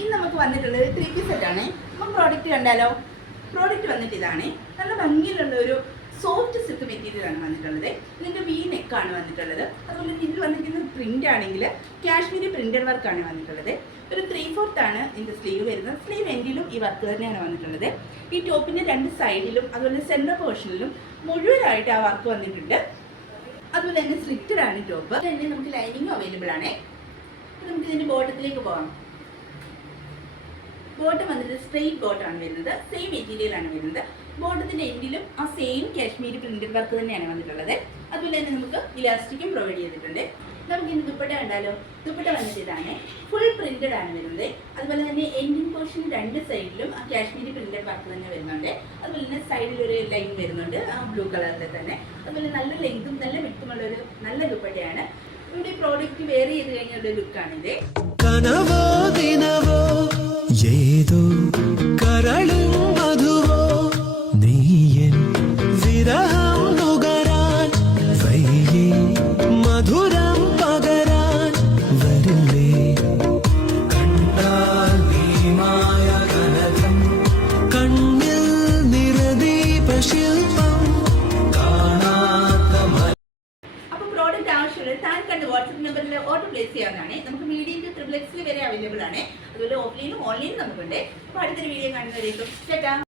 ഇന്ന് നമുക്ക് വന്നിട്ടുള്ളത് 3 പീസ് സെറ്റാണ്. അപ്പം പ്രോഡക്റ്റ് കണ്ടാലോ? പ്രോഡക്റ്റ് വന്നിട്ട് ഇതാണ്. നല്ല ഭംഗിയിലുള്ള ഒരു സോഫ്റ്റ് സിൽക്ക് മെറ്റീരിയലാണ് വന്നിട്ടുള്ളത്. ഇതിൻ്റെ വി നെക്കാണ് വന്നിട്ടുള്ളത്. അതുപോലെ ഇതിൽ വന്നിരിക്കുന്ന പ്രിന്റ് ആണെങ്കിൽ കാശ്മീരി പ്രിന്റഡ് വർക്കാണ് വന്നിട്ടുള്ളത്. ഒരു 3/4 ആണ് ഇതിൻ്റെ സ്ലീവ് വരുന്നത്. സ്ലീവ് എൻഡിലും ഈ വർക്ക് തന്നെയാണ് വന്നിട്ടുള്ളത്. ഈ ടോപ്പിൻ്റെ 2 സൈഡിലും അതുപോലെ സെൻറ്റർ പോർഷനിലും മുഴുവനായിട്ട് ആ വർക്ക് വന്നിട്ടുണ്ട്. അതുപോലെ തന്നെ സ്ലിറ്റഡ് ആണ് ടോപ്പ്. തന്നെ നമുക്ക് ലൈനിങ്ങും അവൈലബിൾ ആണ്. നമുക്ക് ഇതിൻ്റെ ബോട്ടത്തിലേക്ക് പോകാം. ബോട്ടം വന്നിട്ട് സ്ട്രെയിറ്റ് ബോട്ടാണ് വരുന്നത്. സെയിം മെറ്റീരിയൽ ആണ് വരുന്നത്. ബോട്ടത്തിൻ്റെ എൻഡിലും ആ സെയിം കാശ്മീരി പ്രിന്റഡ് വർക്ക് തന്നെയാണ് വന്നിട്ടുള്ളത്. അതുപോലെ തന്നെ നമുക്ക് ഇലാസ്റ്റിക്കും പ്രൊവൈഡ് ചെയ്തിട്ടുണ്ട്. നമുക്ക് ഇനി ദുപ്പട്ട കണ്ടാലോ? ദുപ്പട്ട വന്നിട്ട് ഇതാണ്. ഫുൾ പ്രിന്റഡ് ആണ് വരുന്നത്. അതുപോലെ തന്നെ എൻഡിങ് പോർഷൻ 2 സൈഡിലും ആ കാശ്മീരി പ്രിന്റഡ് വർക്ക് തന്നെ വരുന്നുണ്ട്. അതുപോലെ തന്നെ സൈഡിൽ ഒരു ലൈൻ വരുന്നുണ്ട് ആ ബ്ലൂ കളറിൽ തന്നെ. അതുപോലെ നല്ല ലെങ്തും നല്ല വിട്ടുമുള്ള ഒരു നല്ല ദുപ്പട്ടയാണ്. ഇവിടെ പ്രോഡക്റ്റ് വെയർ ചെയ്ത് കഴിഞ്ഞുള്ള ലുക്കാണിത്. ഏതോ കരളും മധുവോ നീയൻ വിരഹം നുകരാൻ വൈകി മധുരം പകരാൻ വരില്ലേ കണ്ടാൽ നീമായ കനകം കണ്ണിൽ നിറദീപ ശില്പം കാണാത്ത. അപ്പോൾ പ്രോഡക്റ്റ് ആവശ്യമുള്ളത് താൻ കണ്ട് വാട്സ്ആപ്പ് നമ്പറിൽ ഓർഡർ പ്ലേസ് ചെയ്യാവുന്നതാണ്. നമുക്ക് മീഡിയം ടു XXL വരെ അവൈലബിൾ ആണ്. അതുപോലെ ഓഫ്ലൈനും ഓൺലൈനും നമുക്കുണ്ട്. അപ്പോൾ അടുത്തൊരു വീഡിയോ കാണുന്നവരേക്കും ടാറ്റാ.